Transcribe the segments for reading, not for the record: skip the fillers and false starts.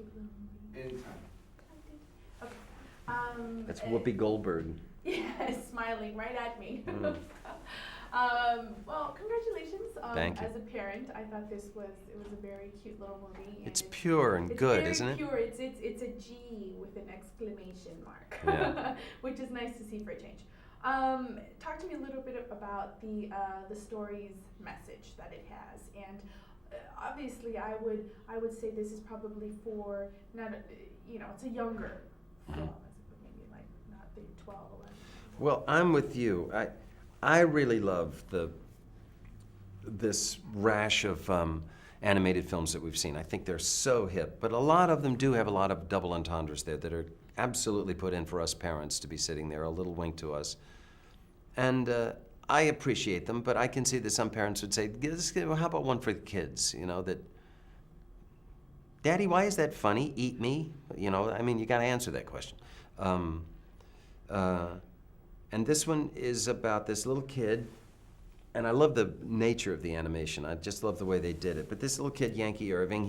cute little movie? Anytime. Okay. That's Whoopi Goldberg. Yeah, smiling right at me. Mm. Well, congratulations. Thank you. As a parent, I thought it was a very cute little movie. And It's pure and good, isn't it? It's very pure. It's a G with an exclamation mark, Yeah. which is nice to see for a change. Talk to me a little bit about the story's message that it has, and obviously, I would say this is probably for not it's a younger film, maybe like not the 12, 11. Well, I'm with you. I really love this rash of animated films that we've seen. I think they're so hip, but a lot of them do have a lot of double entendres there that are absolutely put in for us parents to be sitting there, a little wink to us. And I appreciate them, but I can see that some parents would say, how about one for the kids, that, Daddy, why is that funny? Eat me? You got to answer that question. And this one is about this little kid, and I love the nature of the animation. I just love the way they did it. But this little kid, Yankee Irving,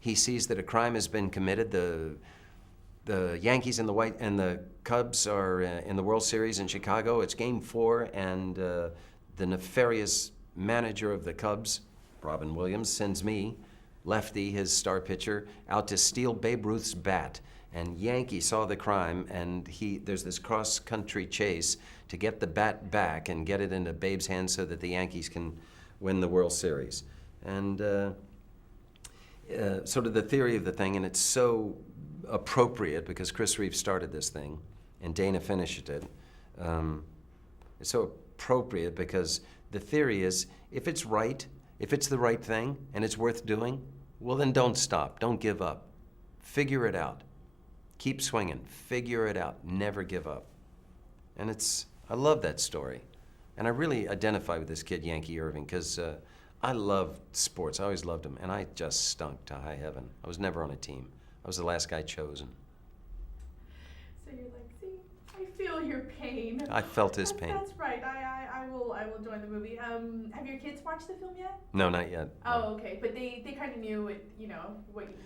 he sees that a crime has been committed. The Yankees and the Cubs are in the World Series in Chicago. It's Game 4, and the nefarious manager of the Cubs, Robin Williams, sends me, Lefty, his star pitcher, out to steal Babe Ruth's bat. And Yankee saw the crime, and there's this cross-country chase to get the bat back and get it into Babe's hands so that the Yankees can win the World Series. And sort of the theory of the thing, and it's so appropriate because Chris Reeve started this thing, and Dana finished it. It's so appropriate because the theory is, if it's right, if it's the right thing, and it's worth doing, well then don't stop, don't give up. Figure it out. Keep swinging, figure it out, never give up. And I love that story. And I really identify with this kid, Yankee Irving, because I love sports, I always loved them, and I just stunk to high heaven. I was never on a team. I was the last guy chosen. So you're like, see, I feel your pain. I felt his pain. That's right. I will join the movie. Have your kids watched the film yet? No, not yet. Oh, okay. But they kind of knew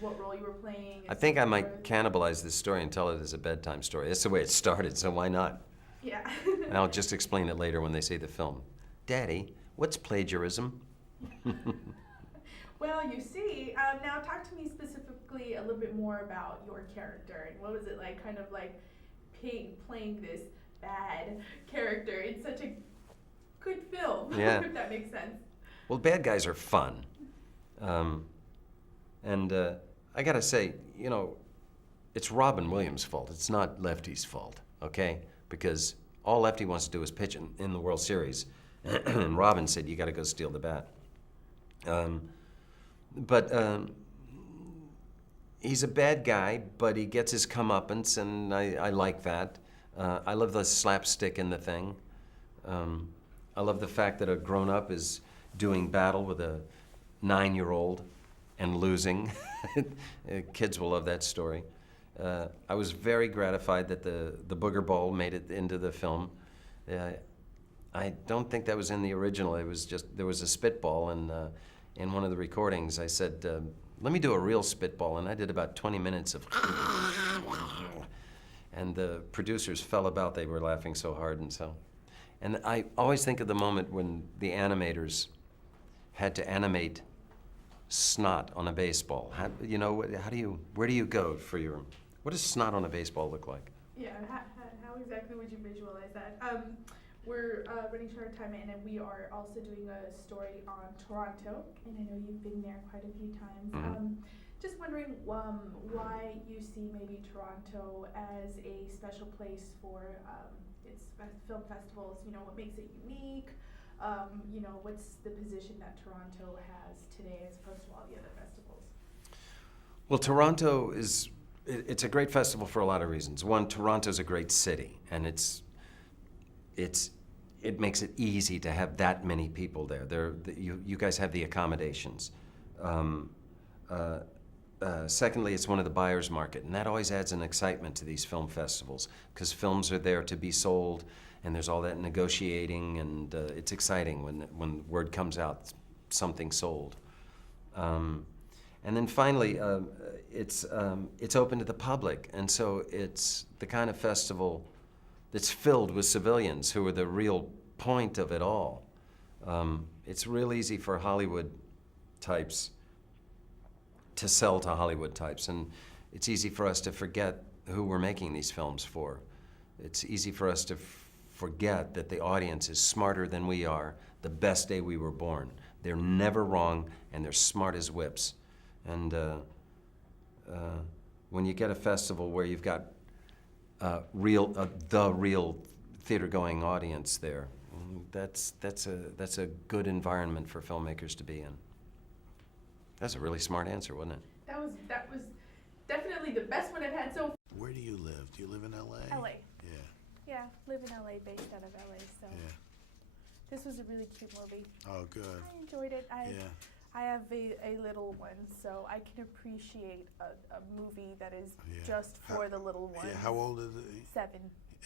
what role you were playing. I think I might cannibalize this story and tell it as a bedtime story. That's the way it started, so why not? Yeah. And I'll just explain it later when they see the film. Daddy, what's plagiarism? Well, you see, now talk to me specifically a little bit more about your character, and what was it like, kind of like playing this bad character in such a good film, Yeah. if that makes sense. Well, bad guys are fun. And I gotta say, it's Robin Williams' fault. It's not Lefty's fault, okay? Because all Lefty wants to do is pitch in the World Series. And Robin said, you gotta go steal the bat. But he's a bad guy, but he gets his comeuppance, and I like that. I love the slapstick in the thing. I love the fact that a grown-up is doing battle with a 9-year-old and losing. Kids will love that story. I was very gratified that the Booger Ball made it into the film. I don't think that was in the original. It was just, there was a spitball, and in one of the recordings I said, let me do a real spitball, and I did about 20 minutes of and the producers fell about. They were laughing so hard, and I always think of the moment when the animators had to animate snot on a baseball. Where do you go for what does snot on a baseball look like? Yeah, how exactly would you visualize that? We're running short of time, and we are also doing a story on Toronto, and I know you've been there quite a few times. Mm-hmm. Just wondering why you see maybe Toronto as a special place for its film festivals. What makes it unique? What's the position that Toronto has today as opposed to all the other festivals? Well, Toronto it's a great festival for a lot of reasons. One, Toronto's a great city, and it makes it easy to have that many people there. You guys have the accommodations. Secondly, it's one of the buyer's market, and that always adds an excitement to these film festivals because films are there to be sold, and there's all that negotiating, and it's exciting when word comes out something sold. And then finally, it's open to the public, and so it's the kind of festival that's filled with civilians who are the real point of it all. It's real easy for Hollywood types to sell to Hollywood types, and it's easy for us to forget who we're making these films for. It's easy for us to forget that the audience is smarter than we are the best day we were born. They're never wrong, and they're smart as whips. And when you get a festival where you've got the real theater-going audience there, that's a good environment for filmmakers to be in. That's a really smart answer, wasn't it? That was definitely the best one I've had so far. Where do you live? Do you live in LA? LA. Yeah. Yeah, live in LA, based out of LA, so. Yeah. This was a really cute movie. Oh, good. I enjoyed it. I have a little one, so I can appreciate a movie that is just for the little ones. Yeah. How old is it? 7.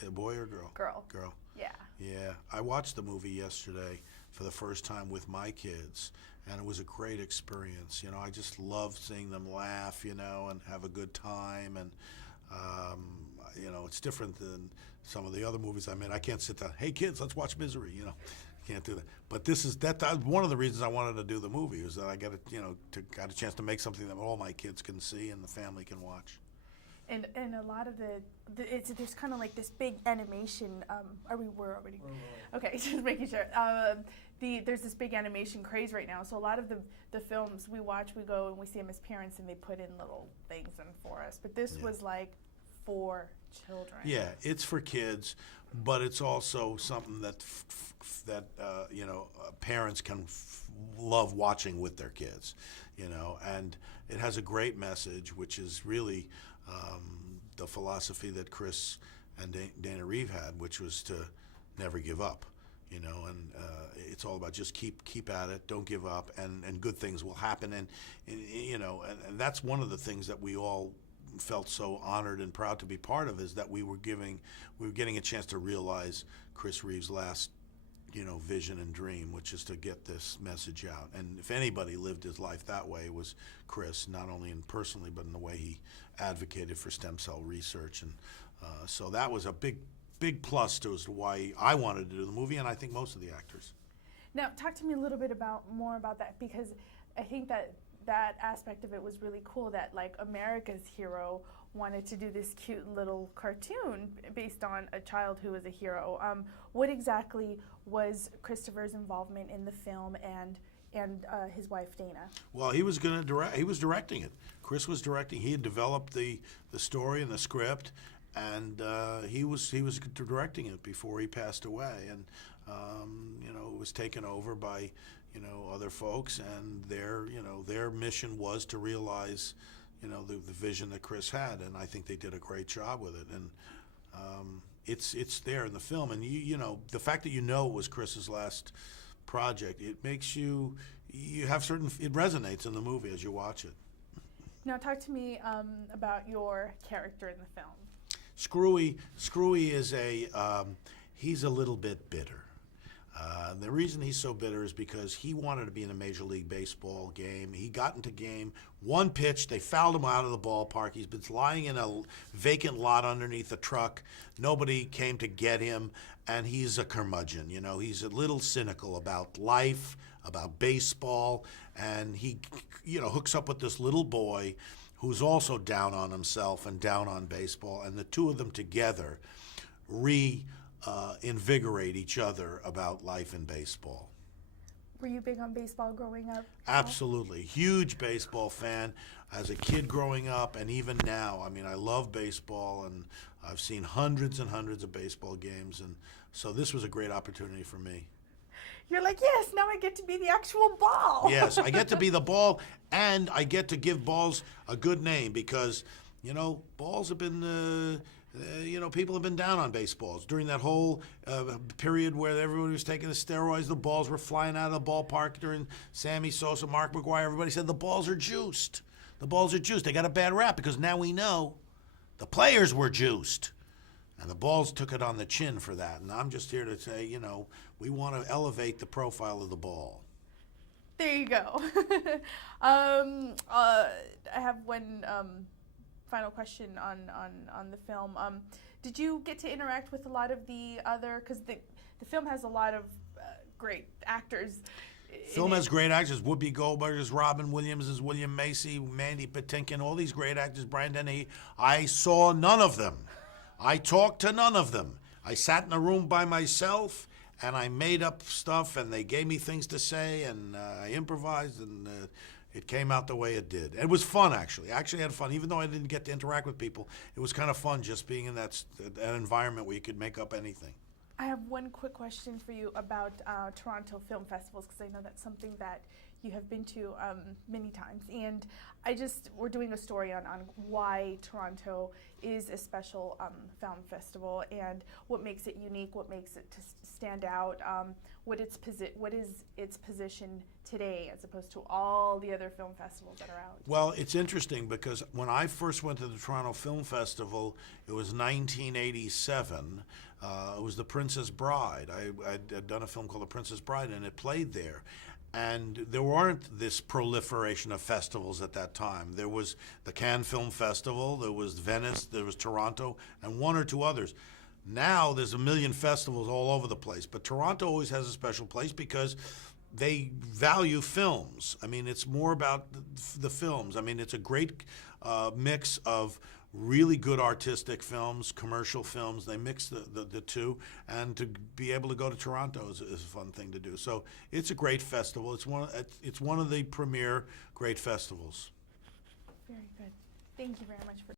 A boy or girl? Girl. Girl. Yeah. Yeah. I watched the movie yesterday for the first time with my kids, and it was a great experience. You know, I just love seeing them laugh, you know, and have a good time. And, you know, it's different than some of the other movies I made. I can't sit down, hey, kids, let's watch Misery, you know. Can't do that. But this is that one of the reasons I wanted to do the movie was that I got a chance to make something that all my kids can see and the family can watch. And a lot of there's kind of like this big animation. We're already? Okay, just making sure. There's this big animation craze right now. So a lot of the films we watch, we go and we see them as parents, and they put in little things in for us. But this was like for children. Yeah, it's for kids, but it's also something that parents can love watching with their kids, you know. And it has a great message, which is really the philosophy that Chris and Dana Reeve had, which was to never give up, you know. And it's all about just keep at it, don't give up, and good things will happen. And you know, and that's one of the things that we all felt so honored and proud to be part of, is that we were getting a chance to realize Chris Reeve's last, you know, vision and dream, which is to get this message out. And if anybody lived his life that way, it was Chris, not only personally, but in the way he advocated for stem cell research. And so that was a big plus to as to why I wanted to do the movie, and I think most of the actors. Now, talk to me a little bit more about that, because I think that aspect of it was really cool, that like America's hero wanted to do this cute little cartoon based on a child who was a hero. What exactly was Christopher's involvement in the film and his wife Dana? Well, he was going to direct. He was directing it. Chris was directing. He had developed the story and the script, and he was directing it before he passed away. And you know, it was taken over by, you know, other folks, and their mission was to realize, you know, the vision that Chris had, and I think they did a great job with it. And it's there in the film, and you know, the fact that you know it was Chris's last project, it makes you have it resonates in the movie as you watch it. Now, talk to me about your character in the film. Screwy is he's a little bit bitter. The reason he's so bitter is because he wanted to be in a Major League Baseball game. He got into game, one pitch, they fouled him out of the ballpark. He's been lying in a vacant lot underneath a truck. Nobody came to get him, and he's a curmudgeon. You know, he's a little cynical about life, about baseball, and he, you know, hooks up with this little boy who's also down on himself and down on baseball, and the two of them together invigorate each other about life in baseball. Were you big on baseball growing up? Absolutely. Huge baseball fan as a kid growing up, and even now. I mean, I love baseball, and I've seen hundreds and hundreds of baseball games, and so this was a great opportunity for me. You're like, yes, now I get to be the actual ball. Yes, I get to be the ball, and I get to give balls a good name, because, you know, balls have been... you know, people have been down on baseballs. During that whole period where everybody was taking the steroids, the balls were flying out of the ballpark during Sammy Sosa, Mark McGwire. Everybody said the balls are juiced. The balls are juiced. They got a bad rap because now we know the players were juiced. And the balls took it on the chin for that. And I'm just here to say, you know, we want to elevate the profile of the ball. There you go. I have one final question on the film. Did you get to interact with a lot of the other, because the film has a lot of great actors. Film has great actors. Whoopi Goldberg is Robin Williams is William Macy, Mandy Patinkin, all these great actors, Brian Dennehy. I saw none of them. I talked to none of them. I sat in a room by myself, and I made up stuff, and they gave me things to say, and I improvised, and it came out the way it did. It was fun, actually. I actually had fun. Even though I didn't get to interact with people, it was kind of fun just being in that environment where you could make up anything. I have one quick question for you about Toronto film festivals, because I know that's something that you have been to many times. And we're doing a story on why Toronto is a special film festival and what makes it unique, what makes it to stand out, what is its position today as opposed to all the other film festivals that are out. Well, it's interesting because when I first went to the Toronto Film Festival, it was 1987. It was The Princess Bride. I'd done a film called The Princess Bride, and it played there. And there weren't this proliferation of festivals at that time. There was the Cannes Film Festival, there was Venice, there was Toronto, and one or two others. Now there's a million festivals all over the place, but Toronto always has a special place because they value films. I mean, it's more about the films. I mean, it's a great mix of really good artistic films, commercial films. They mix the two, and to be able to go to Toronto is a fun thing to do. So it's a great festival. It's one of the premier great festivals. Very good. Thank you very much for